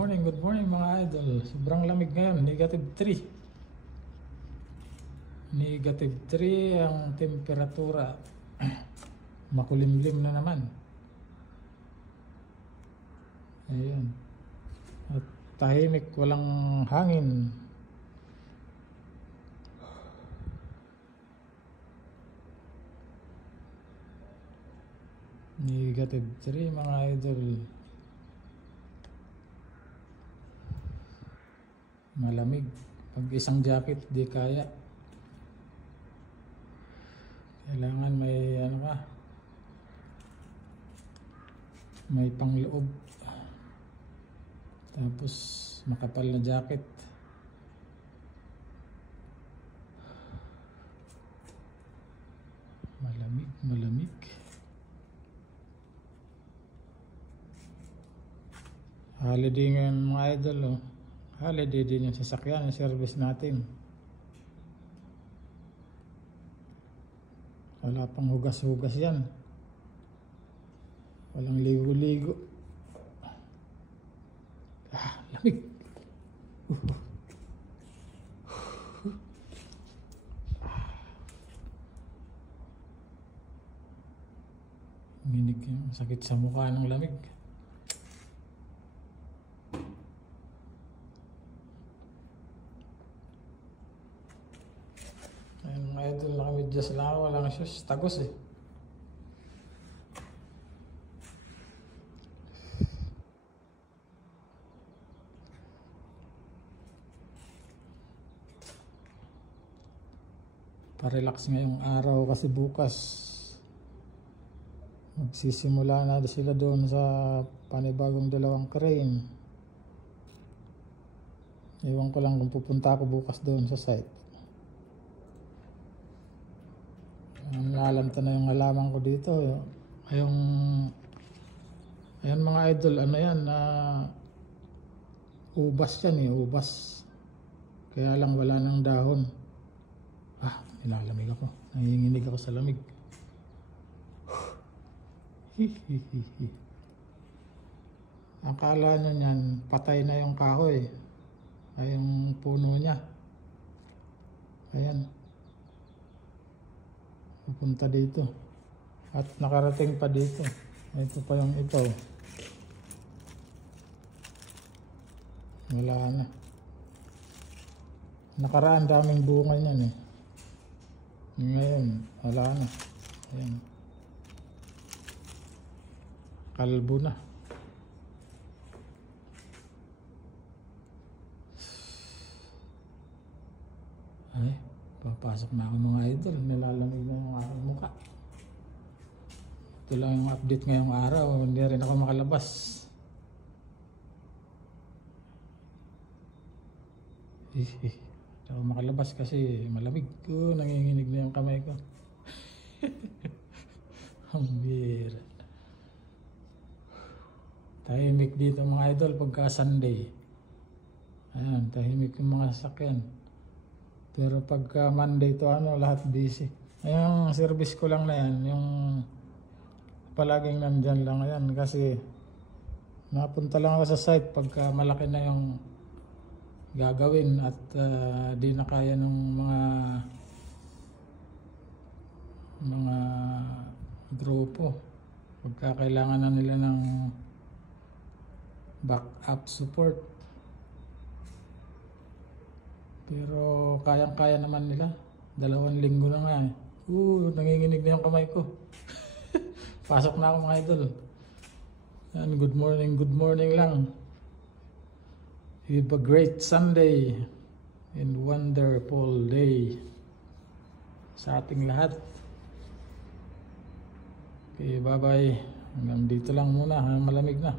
good morning mga idol. Sobrang lamig ngayon, negative 3. Negative 3 ang temperatura. Makulimlim na naman. Ayun. At tahimik, walang hangin. Negative 3 mga idol. Malamig. Pag isang jacket di kaya. Kailangan may ano ka, may pangloob, tapos makapal na jacket. Malamig. Holiday ngayon mga idol, oh. Holiday din yung sasakyan, yung service natin. Wala pang hugas-hugas yan. Walang ligo-ligo. Lamig. Nginig yung sakit sa mukha ng lamig. Ayun mga idol, nakamedyas lang ako, walang shoes, tagos eh. Pa-relax ngayong araw kasi bukas magsisimula na sila doon sa panibagong dalawang crane. Iwan ko lang kung pupunta ako bukas doon sa site. Nalamta na yung halaman ko dito. Ayun mga idol, ano yan, ubas yan eh, ubas. Kaya lang wala ng dahon. Nilalamig ako. Nanginginig ako sa lamig. Akala nyo yan, patay na yung kahoy. Ay yung puno niya. Ayan. Pupunta dito. At nakarating pa dito. Ito pa yung ito. Wala na. Nakaraan daming bunga niyan eh. Ngayon, wala na. Ayan. Kalbo na. Ay, papasok na ako mga idol. Nilalamig na yung aking mukha. Ito lang yung update ngayong araw. Hindi rin ako makalabas. Hindi ako makalabas kasi malamig. Nanginginig na yung kamay ko. Ang bira. Tahimik dito mga idol pagka Sunday. Ayan, tahimik yung mga sasakyan. Pero pagka Monday to lahat busy. Ayun, service ko lang na yan, yung palaging nandyan lang yan kasi napunta lang ako sa site pagka malaki na yung gagawin at di na kaya ng mga grupo. Pagka kailangan na nila ng backup support. Pero kayang-kaya naman nila. 2 linggo na nga eh. Nanginginig na yung kamay ko. Pasok na ako mga idol. Yan, good morning lang. Have a great Sunday and wonderful day sa ating lahat. Okay, bye-bye. Hanggang dito lang muna, malamig na.